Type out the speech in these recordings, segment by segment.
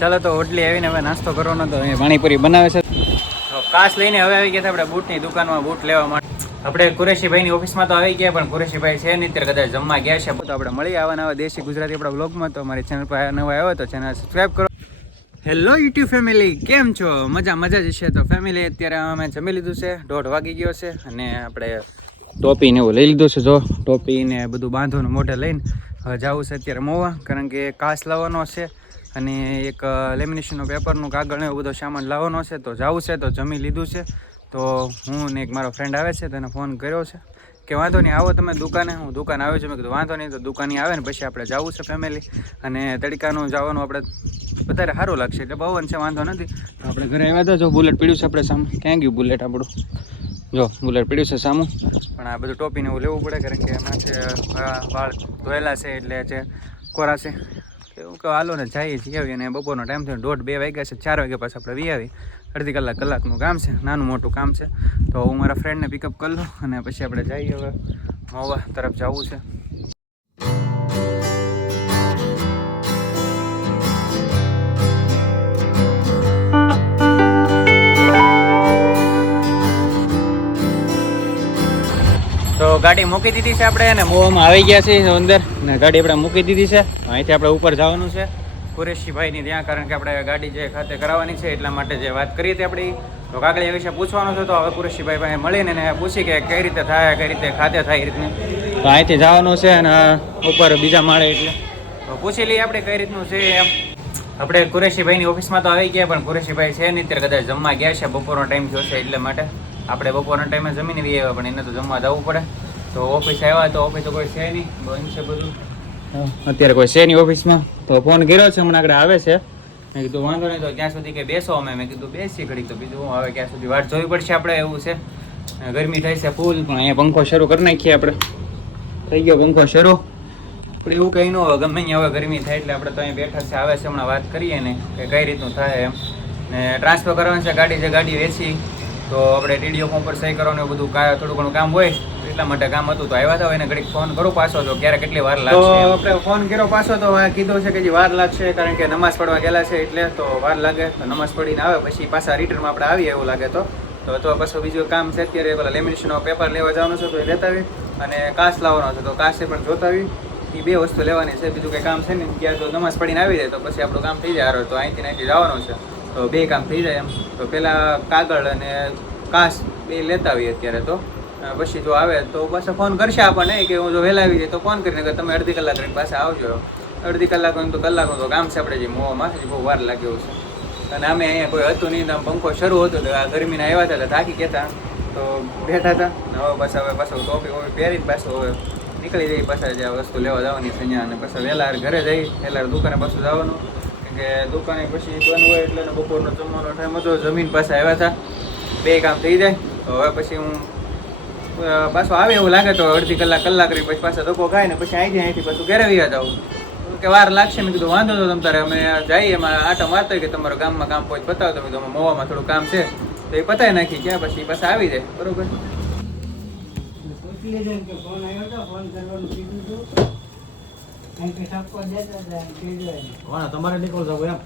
ચાલો તો ઓટલી આવીને હવે નાસ્તો કરવાનો તો એ પાણીપુરી બનાવે છે. તો કાસ લઈને હવે આવી ગયા આપણે બૂટની દુકાનમાં બૂટ લેવા માટે. આપણે કુરેશીભાઈની ઓફિસમાં તો આવી ગયા, પણ કુરેશીભાઈ છે નહીં, ત્યારે કદાચ જમવા ગયા છે. તો આપણે મળી આવવાના દેશી ગુજરાતી આપણા વ્લોગમાં. તો અમારી ચેનલ પર નવા આવ્યો તો ચેનલ સબસ્ક્રાઈબ કરો. હેલો યુટ્યુબ ફેમિલી, કેમ છો? મજા જ છે. તો ફેમિલી અત્યારે અમે જમી લીધું છે, 1:30 વાગી ગયો છે અને આપણે ટોપી ને એવું લઈ લીધું છે. જો ટોપી ને બધું બાંધવાનું મોઢે લઈને હવે જવું છે અત્યારે મોવા, કારણ કે કાચ લાવવાનો છે અને એક લેમિનેશનનું પેપરનું કાગળ ને એવું બધો સામાન લાવવાનો છે. તો જવું છે. તો જમી લીધું છે. તો હું ને એક મારો ફ્રેન્ડ આવે છે, તેને ફોન કર્યો છે કે વાંધો નહીં આવો તમે દુકાને. હું દુકાન આવ્યો છું, મેં કીધું વાંધો નહીં. તો દુકાને આવે ને પછી આપણે જવું છે ફેમિલી, અને તડકાનું જવાનું આપણે વધારે સારું લાગશે એટલે પવન છે, વાંધો નથી. આપણે ઘરે આવ્યા હતા. જો બુલેટ પીડ્યું છે આપણે સામે. ક્યાં ગયું બુલેટ આપણું? જો બુલેટ પીડ્યું છે સામું. પણ આ બધું ટોપીને એવું લેવું પડે, કારણ કે એમાં વાળ ધોયેલા છે એટલે જે કોરા છે. એવું કે હાલો ને જઈએ છીએ અને બપોરનો ટાઈમ થયો, 1:30-2 વાગ્યા છે. 4 વાગ્યા પાછા આપણે વી આવી. અડધી કલાકનું કામ છે, નાનું મોટું કામ છે. તો હું મારા ફ્રેન્ડને પિકઅપ કરી લઉં અને પછી આપણે જઈએ. હવે મહુવા તરફ જવું છે. તો ગાડી મૂકી દીધી છે આપણે, અને મોવામાં આવી ગયા છે અંદર, અને ગાડી આપણે મૂકી દીધી છે. અહીંથી આપણે ઉપર જવાનું છે કુરેશીભાઈની ત્યાં, કારણ કે આપણે ગાડી જે ખાતે કરાવવાની છે એટલા માટે જે વાત કરી હતી આપણી. તો કાગળિયા વિશે પૂછવાનું છે. તો હવે કુરેશીભાઈ પાસે મળીને એને પૂછી કે કઈ રીતે થાય, કઈ રીતે ખાતે થાય એ રીતનું. તો અહીંથી જવાનું છે અને ઉપર બીજા માળે, એટલે તો પૂછી લઈએ આપણે કઈ રીતનું છે એમ. આપણે કુરેશીભાઈની ઓફિસમાં તો આવી ગયા, પણ કુરેશીભાઈ છે નહીં, ત્યારે કદાચ જમવા ગયા છે. બપોરનો ટાઈમ થયો છે એટલા માટે આપણે બપોરના ટાઈમે જમીને વી આવ્યા, પણ એને તો જમવા જવું પડે. તો ઓફિસ આવ્યા તો ઓફિસ તો કોઈ છે નહીં, બંધ છે બધું. અત્યારે કોઈ છે નહીં ઓફિસમાં. તો ફોન કર્યો છે, હમણાં આગળ આવે છે. મેં કીધું વાંધો નહીં, તો ક્યાં સુધી કે બેસો અમે. મેં કીધું બેસી ઘડી. તો બીજું હું હવે ક્યાં સુધી વાટ જોવી પડશે આપણે, એવું છે. ગરમી થાય છે ફૂલ, પણ અહીંયા પંખો શરૂ કરી નાખીએ આપણે. થઈ ગયો પંખો શરૂ. પણ એવું કંઈ ન હોય, ગમે અહીંયા હવે ગરમી થાય એટલે આપણે તો અહીં બેઠા છે. આવે છે હમણાં વાત કરીએ ને કે કઈ રીતનું થાય એમ. ને ટ્રાન્સફર કરવાનું છે ગાડી, જે ગાડી વેચી તો આપણે ટીડીઓ ફોર્મ પર સહી કરવાનું બધું થોડું ઘણું કામ હોય, એટલા માટે કામ હતું. તો આવ્યા હતા એને ઘડીક ફોન કરું પાછો, તો ક્યારે કેટલી વાર લાગશે. તો આપણે ફોન કર્યો પાછો, તો કીધું છે કે જે વાર લાગશે, કારણ કે નમાઝ પડવા ગયેલા છે એટલે તો વાર લાગે. તો નમાઝ પડીને આવે પછી પાછા રિટર્નમાં આપણે આવીએ એવું લાગે તો પાછું બીજું કામ છે. અત્યારે પેલા લેમિનેશનનો પેપર લેવા જવાનું છે, તો એ લેતા આવી, અને કાચ લાવવાનો છે તો કાચે પણ જોતા આવી. એ 2 વસ્તુ લેવાની છે, બીજું કંઈ કામ છે ને. ત્યાં તો નમાઝ પડીને આવી જાય તો પછી આપણું કામ થઈ જાય. તો અહીંથી જવાનું છે તો 2 કામ થઈ જાય એમ. તો પહેલાં કાગળ અને કાચ 2 લેતા આવીએ અત્યારે. તો પછી જો આવે તો પાછા ફોન કરશે આપણને કે હું જો વહેલા આવી જાય તો ફોન કરીને તમે અડધી કલાક કરીને પાછા આવજો. અડધી કલાકનું તો કલાકનું તો કામ છે આપણે જે મોવામાં, બહુ વાર લાગે એવું છે. અને અમે અહીંયા કોઈ હતું નહીં, પંખો શરૂ હતો તો આ ગરમીના આવ્યા હતા એટલે થાકી ગયા તો બેઠા હતા. હવે પાછું ટોપી પહેરીને પાછું હવે નીકળી જઈએ પાછા જે વસ્તુ લેવા જવાની છે અહીંયા. અને પછી વહેલા ઘરે જઈ, વહેલા દુકાને પાછું જવાનું, કે દુકાને પછી બંધ હોય એટલે બપોરનો જમવાનો ટાઈમ હતો. જમીન પાછા આવ્યા હતા, 2 કામ થઈ જાય. તો હવે પછી હું પાછું આવે એવું લાગે તો અડધી કલાક કરી પછી પાછા ધક્કો ખાય ને પછી અહીંથી પાછું ઘરે વ્યા જાઉં કે વાર લાગશે. મેં કીધું વાંધો તો તમ તારે અમે જઈએ, એમાં આટો મારતો કે તમારા ગામમાં કામ કોઈ પતાવો. તમે કીધું મોવામાં થોડું કામ છે તો એ પતાવી નાખી, ક્યાં પછી પાછા આવી જાય. બરોબર. તમારે નીકળો જાવ એમ.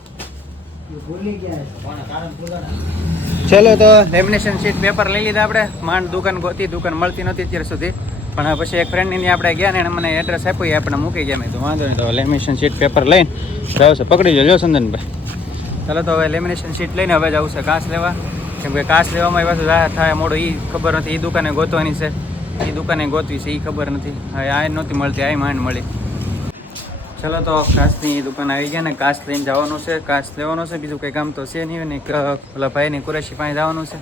ચલો તો લેમિનેશન શીટ પેપર લઈ લીધા આપણે. માંડ દુકાન ગોતી, દુકાન મળતી નહોતી અત્યાર સુધી. પણ પછી એક ફ્રેન્ડની આપણે ગયા ને મને એડ્રેસ આપ્યું, એ આપણે મૂકી ગયા. મેં તો વાંધો નહીં, તો લેમિનેશન શીટ પેપર લઈને જાવ છે. પકડી જજો ચંદનભાઈ. ચાલો તો હવે લેમિનેશન શીટ લઈને હવે જવું છે કાચ લેવા, કેમ કે કાચ લેવામાં પાછું થાય મોડું એ ખબર નથી. એ દુકાને ગોતવાની છે, એ દુકાને ગોતવી છે એ ખબર નથી. હવે આ નહોતી મળતી, આ માંડ મળી. ચલો તો કાચની દુકાન આવી ગયા ને કાચ લઈને જવાનું છે, કાચ લેવાનો છે. બીજું કંઈ કામ તો છે નહીં. ને પેલા ભાઈની કુરેશી પાસે જવાનું છે.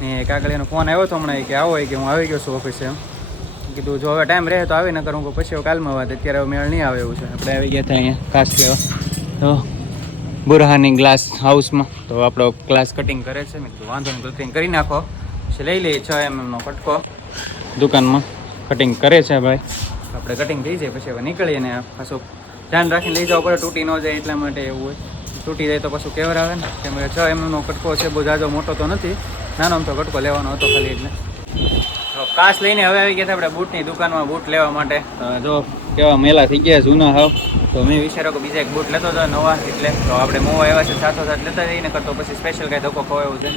ને કાગળિયાનો ફોન આવ્યો હતો હમણાં કે આવો, કે હું આવી ગયો છું ઓફિસે. એમ કીધું જો હવે ટાઈમ રહે તો આવી, ન કરું પછી કાલમાં વાત. અત્યારે હવે મેળ નહીં આવે એવું છે. આપણે આવી ગયા હતા અહીંયા કાચ લેવા તો બુરહાની ગ્લાસ હાઉસમાં. તો આપણો ગ્લાસ કટિંગ કરે છે. મેં કીધું વાંધો નહીં, કટિંગ કરી નાખો, પછી લઈ લઈએ 6 mm નો કટકો. દુકાનમાં કટિંગ કરે છે ભાઈ. આપણે કટિંગ થઈ જાય પછી હવે નીકળીએ ને પાછું ધ્યાન રાખીને લઈ જવું પડે, તૂટી ન જાય એટલા માટે એવું હોય. તૂટી જાય તો પાછું કેવર આવે ને, કેમ કે 6 mm નો કટકો છે, બહુ જાજો મોટો તો નથી, નાનો આમ તો કટકો લેવાનો હતો ખાલી. એટલે કાચ લઈને હવે આવી ગયા હતા આપણે બૂટની દુકાનમાં બૂટ લેવા માટે. જો કેવા મેલા થઈ ગયા જૂના હાવ. તો મેં વિચાર્યો કે બીજા એક બૂટ લેતો હતો નવા, એટલે તો આપણે મોવા આવ્યા છે સાથોસાથ લેતા જઈને કરતો પછી સ્પેશિયલ કાંઈ ધક્કો ખવાયો છે.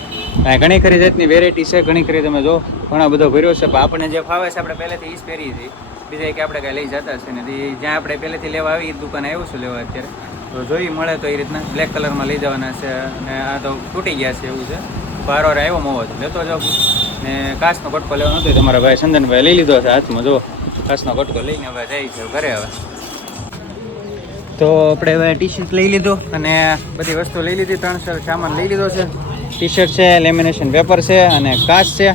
કાંઈ ઘણી ખરી જાતની વેરાયટી છે, ઘણી ખરી તમે જો ઘણા બધો ભર્યો છે. પણ આપણને જે ફાવે છે આપણે પહેલેથી એ જ પહેરી હતી, બીજા કે આપણે કાંઈ લઈ જતા છે ને જ્યાં આપણે પહેલેથી લેવા આવી એ દુકાને આવ્યું છું લેવા અત્યારે. તો જોઈ મળે તો એ રીતના બ્લેક કલરમાં લઈ જવાના છે. અને આ તો તૂટી ગયા છે એવું છે. બારોર આવ્યો મોવો તો લેતો જાઉં. ને કાચનો કટકો લેવાનો હતો તમારા ભાઈ ચંદનભાઈ લઈ લીધો છે હાથમાં. જો કાચનો કટકો લઈને હવે જાય છે ઘરે. હવે તો આપણે હવે ટી શર્ટ લઈ લીધું અને બધી વસ્તુ લઈ લીધી. 3 સામાન લઈ લીધો છે. ટી શર્ટ છે, લેમિનેશન પેપર છે અને કાચ છે.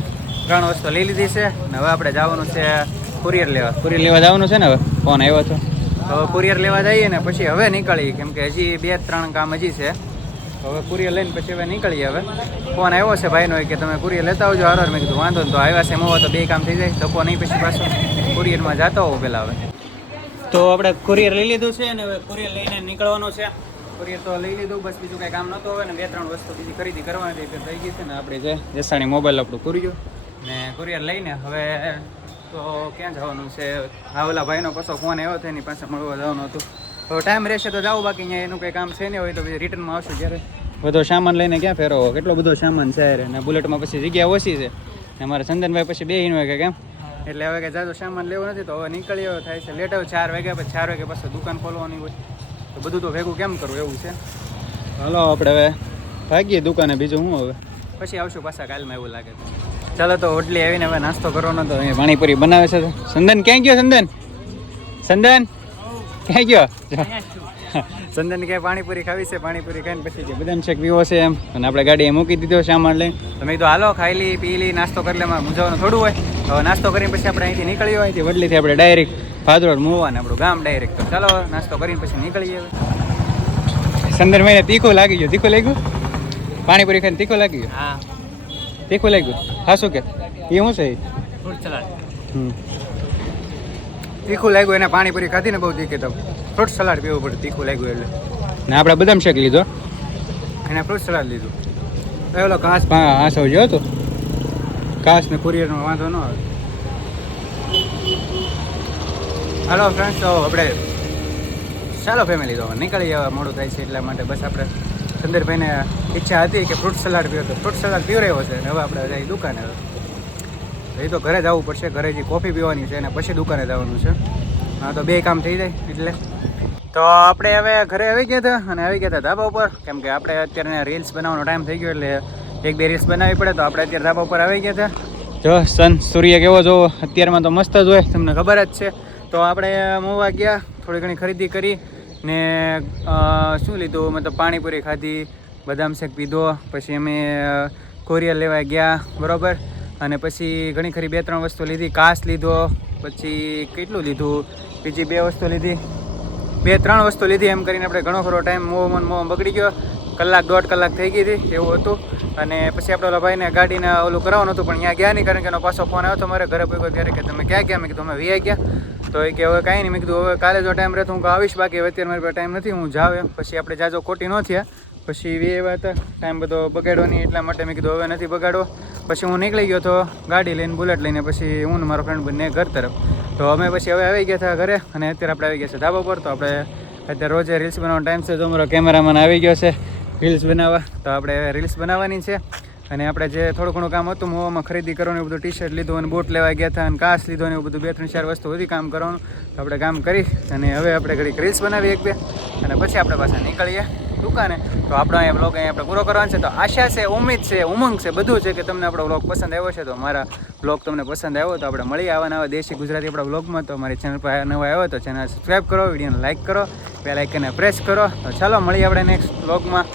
3 વસ્તુ લઈ લીધી છે. અને હવે આપણે જવાનું છે કુરિયર લેવા. કુરિયર લેવા જવાનું છે ને. હવે ફોન આવ્યો હતો તો કુરિયર લેવા જઈએ ને પછી હવે નીકળીએ, કેમ કે હજી 2-3 કામ હજી છે. હવે કુરિયર લઈને પછી હવે નીકળીએ. હવે ફોન આવ્યો છે ભાઈનો કે તમે કુરિયર લેતા આવજો હારો. મેં કીધું વાંધો ને. તો આવ્યા છે મોવા તો 2 કામ થઈ જાય. ધક્કો નહીં પછી પાછો કુરિયરમાં જતો હોઉં પહેલાં. હવે તો આપણે કુરિયર લઈ લીધું છે અને હવે કુરિયર લઈને નીકળવાનું છે. કુરિયર તો લઈ લીધું, બસ બીજું કાંઈ કામ નહોતું. હવે ને 2-3 વસ્તુ બીજી ખરીદી કરવાની હતી થઈ ગઈ છે ને. આપણે જે જસાણી મોબાઈલ આપણું કુરિયર ને કુરિયર લઈને હવે તો ક્યાં જવાનું છે. હા ઓલા ભાઈનો પાછો ફોન આવ્યો હતો, એની પાસે મળવા જવાનું હતું. તો ટાઈમ રહેશે તો જાવું, બાકી અહીંયા એનું કંઈ કામ છે નહીં હોય તો પછી રિટર્નમાં આવશું જ્યારે. બધો સામાન લઈને ક્યાં ફેરવો, કેટલો બધો સામાન છે યાર. ને બુલેટમાં પછી જગ્યા ઓછી છે ને અમારા ચંદનભાઈ પછી બેહીને હોય કે કેમ, એટલે હવે કે જાજો સામાન લેવો નથી. તો હવે નીકળ્યો થાય છે લેટ. હવે 4 વાગ્યા પછી 4 વાગ્યા પછી દુકાન ખોલવાની હોય તો બધું તો ભેગું કેમ કરવું એવું છે. હાલો આપણે હવે ભાગીએ દુકાને. બીજું હું હવે પછી આવશું પાછા કાલમાં એવું લાગે. ચાલો તો હોટલી આવીને હવે નાસ્તો કરવાનો. તો અહીંયા પાણીપુરી બનાવે છે. ચંદન ક્યાં ગયો? ચંદન ક્યાં ગયો? ચંદન કે પાણીપુરી ખાવી છે. પાણીપુરી ખાઈને પછી કે બદામ શેક પીવો છે એમ. અને આપણે ગાડીએ મૂકી દીધો સામાન લઈને. તમે તો હાલો ખાઈ લી પી લી નાસ્તો કરી લે. એમાં મૂંઝાવાનું થોડું હોય. હવે નાસ્તો કરીને પછી આપણે અહીંથી નીકળીએ હોય અહીંથી વડલીથી આપણે ડાયરેક્ટ ભાદરોડ મોવાને આપણું ગામ ડાયરેક્ટ. તો ચાલો નાસ્તો કરીને પછી નીકળીએ. ચંદન મહિને તીખું લાગી ગયું. તીખું લાગ્યું? પાણીપુરી ખાઈને તીખું લાગી ગયું? હા તીખું લાગ્યું. હા શું કે એ શું છે? Fruit salad. તીખું લાગ્યું એને. પાણીપુરી ખાધી ને બહુ તીખી તો ફ્રૂટ સલાડ પીવું પડે તીખું લાગ્યું એટલે. ને આપણે બદામ શેક લીધો, એને ફ્રૂટ સલાડ લીધું. ઓલો ઘાસ ઘાસ આવજો હતો. ઘાસ ને કુરિયરનો વાંધો ન આવે. હાલો ફ્રેન્ડ્સ, તો આપણે ચાલો ફેમિલી તો નીકળી જવા મોડું થાય છે એટલા માટે. બસ આપણે ચંદરભાઈને ઈચ્છા હતી કે ફ્રૂટ સલાડ પીવો તો ફ્રૂટ સલાડ પીવડાવ્યો છે. અને હવે આપણે જઈ દુકાને. એ તો ઘરે જવું પડશે. ઘરે જે કોફી પીવાની છે અને પછી દુકાને જવાનું છે. હા તો 2 કામ થઈ જાય એટલે. તો આપણે હવે ઘરે આવી ગયા હતા અને આવી ગયા હતા ધાબા ઉપર, કેમ કે આપણે અત્યારે રીલ્સ બનાવવાનો ટાઈમ થઈ ગયો એટલે 1-2 રીલ્સ બનાવવી પડે. તો આપણે અત્યારે ધાબા ઉપર આવી ગયા હતા. જો સૂર્ય કેવો જોવો અત્યારમાં તો મસ્ત જ હોય, તમને ખબર જ છે. તો આપણે મોવા ગયા, થોડી ઘણી ખરીદી કરી ને શું લીધું મતલબ પાણીપુરી ખાધી, બદામ શેક પીધો. પછી અમે કોરિયર લેવા ગયા બરાબર. અને પછી ઘણી ખરી 2-3 વસ્તુ લીધી. કાચ લીધો, પછી કેટલું લીધું, બીજી 2 વસ્તુ લીધી, 2-3 વસ્તુ લીધી. એમ કરીને આપણે ઘણો ખરો ટાઈમ મોવામાં બગડી ગયો. 1-1.5 કલાક થઈ ગઈ હતી એવું હતું. અને પછી આપણે ઓલા ભાઈને ગાડીને ઓલું કરાવવાનું હતું પણ ત્યાં ગયા નહીં, કારણ કે એનો પાછો ફોન આવ્યો હતો મારે ઘરે પહોંચ્યો ત્યારે કે તમે ક્યાં ગયા? મેં કીધું અમે વી ગયા. તો એ કે હવે કાંઈ નહીં. મેં કીધું હવે કાલે જો ટાઈમ રહે તો હું આવીશ, બાકી હવે અત્યારે મારી પાસે ટાઈમ નથી, હું જાઉં એમ. પછી આપણે જાજો ખોટી ન થયા. પછી વી આવ્યા હતા, ટાઈમ બધો બગાડ્યો નહીં એટલા માટે મેં કીધું હવે નથી બગાડવો. પછી હું નીકળી ગયો તો ગાડી લઈને, બુલેટ લઈને. પછી હું ને મારો ફ્રેન્ડ બંને ઘર તરફ. તો અમે પછી હવે આવી ગયા હતા ઘરે અને અત્યારે આપણે આવી ગયા છે ધાબા પર. તો આપણે અત્યારે રોજે રીલ્સ બનાવવાનો ટાઈમ છે. તો અમારો કેમેરામેન આવી ગયો છે રીલ્સ બનાવવા. તો આપણે રીલ્સ બનાવવાની છે. અને આપણે જે થોડું ઘણું કામ હતું મોવામાં ખરીદી કરવાનું એવું બધું, ટી શર્ટ લીધું અને બૂટ લેવા ગયા હતા અને કાચ લીધો ને એવું બધું 2-3-4 વસ્તુ હતી કામ કરવાનું. તો આપણે કામ કરી અને હવે આપણે ઘડી રીલ્સ બનાવી 1-2 અને પછી આપણે પાછા નીકળીએ દુકાને. તો આપણો અહીંયા બ્લોગ અહીંયા આપણે પૂરો કરવાનો છે. તો આશા છે, ઉમ્મીદ છે, ઉમંગ છે, બધું છે કે તમને આપણો બ્લોગ પસંદ આવ્યો છે. તો મારા બ્લોગ તમને પસંદ આવ્યો તો આપણે મળીએ આવા નવા દેશી ગુજરાતી આપણા બ્લોગમાં. તો મારી ચેનલ પર નવા આવ્યો તો ચેનલ સબસ્ક્રાઈબ કરો, વિડીયોને લાઇક કરો, બેલ આઇકનને પ્રેસ કરો. તો ચાલો મળીએ આપણે નેક્સ્ટ બ્લોગમાં.